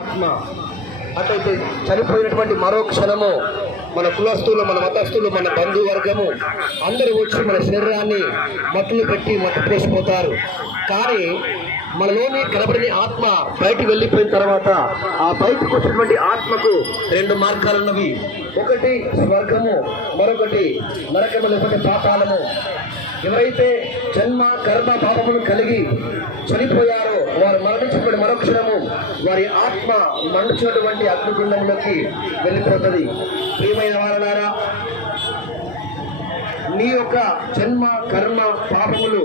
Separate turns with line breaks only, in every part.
ఆత్మ అట్లయితే చనిపోయినటువంటి మరో క్షణము మన కులస్తులు మన మతస్థులు మన బంధువర్గము అందరూ వచ్చి మన శరీరాన్ని మట్టులు పెట్టి మట్టు పోసిపోతారు. కానీ మనలోని కనబడిన ఆత్మ బయటికి వెళ్ళిపోయిన తర్వాత ఆ బయటకు వచ్చినటువంటి ఆత్మకు రెండు మార్గాలు ఉన్నవి. ఒకటి స్వర్గము మరొకటి నరకము లేకపోతే పాతాలము ఎవరైతే జన్మ కర్మ పాపములు కలిగి చనిపోయారో వారు మరణించినటువంటి మరుక్షణము వారి ఆత్మ మండుచున్నటువంటి అగ్నిగుండంలోకి వెళ్ళిపోతుంది. ప్రియమైన వారలారా నీ యొక్క జన్మ కర్మ పాపములు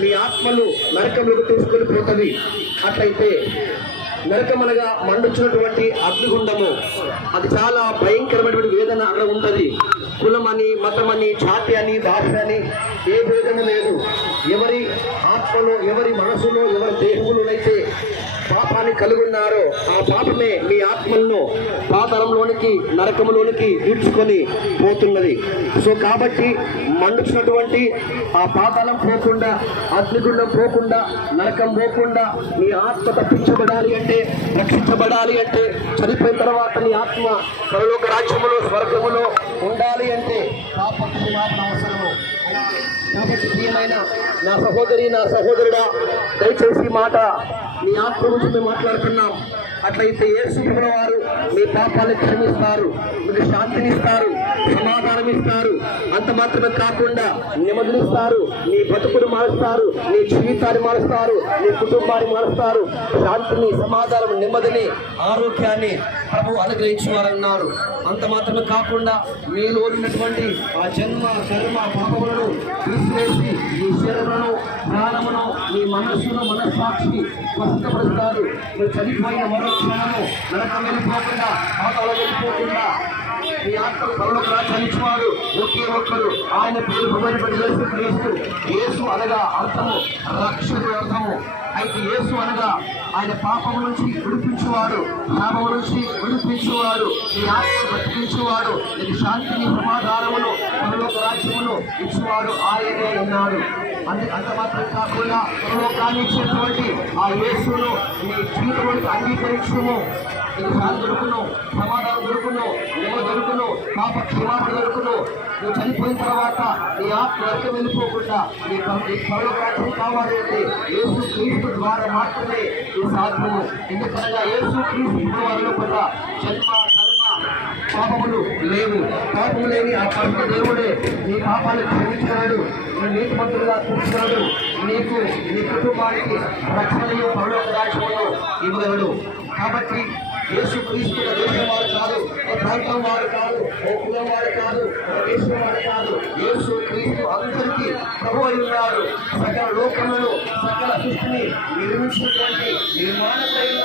మీ ఆత్మలు నరకంలోకి తీసుకొని పోతుంది. అట్లయితే నరకమనగా మండుచున్నటువంటి అగ్నిగుండము అది చాలా భయంకరమైనటువంటి వేదన అక్కడ ఉంటుంది. కులమని మతమని జాతి అని భాష అని ఏ భేదము లేదు. ఎవరి ఆత్మలో ఎవరి మనసులో ఎవరి దేహములోనైతే పాపాన్ని కలిగి ఉన్నారో ఆ పాపమే మీ ఆత్మలను పాతరంలోనికి నరకములోనికి ఈడ్చుకొని పోతున్నది. సో కాబట్టి మండుచున్నటువంటి ఆ పాతాళం పోకుండా అగ్నిగుండం పోకుండా నరకం పోకుండా మీ ఆత్మ తప్పించబడాలి అంటే రక్షించబడాలి అంటే చనిపోయిన తర్వాత నీ ఆత్మ పరలోక రాజ్యములో స్వర్గములో కాబట్టి ప్రియమైన నా సహోదరి నా సహోదరుడా దయచేసి మాట మీ ఆత్మ గురించి మేము మాట్లాడుతున్నాం. అట్లయితే ఏ వారు మీ పాపాలను క్షమిస్తారు మీకు శాంతినిస్తారు. సమాధానం ఇస్తారు అంత మాత్రమే కాకుండా నెమ్మదినిస్తారు నీ బతుకును మారుస్తారు నీ జీవితాన్ని మారుస్తారు నీ కుటుంబాన్ని మారుస్తారు. శాంతిని సమాధానం నెమ్మదిని ఆరోగ్యాన్ని ప్రభు అనుగ్రహించువారన్నారు. అంత మాత్రమే కాకుండా మీలో ఉన్నటువంటి ఆ జన్మ కర్మ పాపములను తీసివేసి మీ శరీరమును ప్రాణమును మీ మనస్సును మనస్సాక్షి స్వస్థపరుస్తారు. మీరు చనిపోయిన మరో క్షణము నరకం వెళ్ళిపోకుండా పాతాలో వెళ్ళిపోకుండా మీ ఆత్మ పరులకు రాజ్యాన్నిచ్చేవాడు ఒకే ఒక్కరు ఆయన పేరు భగవతి యేసు క్రీస్తు. యేసు అనగా అర్థము రక్షకుడు అర్థము. అయితే యేసు అనగా ఆయన పాపం నుంచి విడిపించేవాడు పాపం నుంచి విడిపించేవాడు ఈ ఆత్మ బ్రతికించేవాడు ఇది శాంతిని సమాధానమును పరలోక రాజ్యమును ఇచ్చేవాడు ఆయనే ఉన్నాడు అంత అంత మాత్రం కాకుండా పరలోకాన్ని ఇచ్చేటువంటి ఆ యేసును నీ జీవితంలోకి అంగీకరించము. ఇది శాంతి సమాధానం పాప క్షమాపణ దొరుకును నువ్వు చనిపోయిన తర్వాత నీ ఆత్మ నరకం వెళ్ళిపోకుండా నీ ప- నీ పరలోక కావాలి అంటే యేసు క్రీస్తు ద్వారా మాత్రమే ఇది సాధ్యము. ఎందుకనగా యేసు క్రీస్తు వారిలో కూడా జన్మ కర్మ పాపములు లేవు. పాపము లేని ఆ పరమ దేవుడే నీ పాపాలు క్షమించాడు నీ నీతి మంత్రులుగా చూస్తున్నాడు నీకు నీ కుటుంబానికి రక్షణయు పరలోక రాజ్యమును ఇవ్వగలడు. కాబట్టి యేసు క్రీస్తు దేశం వారు కాదు. ప్రాంతం వారు కాదు ఓ కులం వారు కాదు దేశం వారు కాదు యేసు క్రీస్తు అందరికీ ప్రభు అయి ఉన్నాడు. సకల లోకములను సకల సృష్టిని నిర్మించినటువంటి నిర్మాణమైన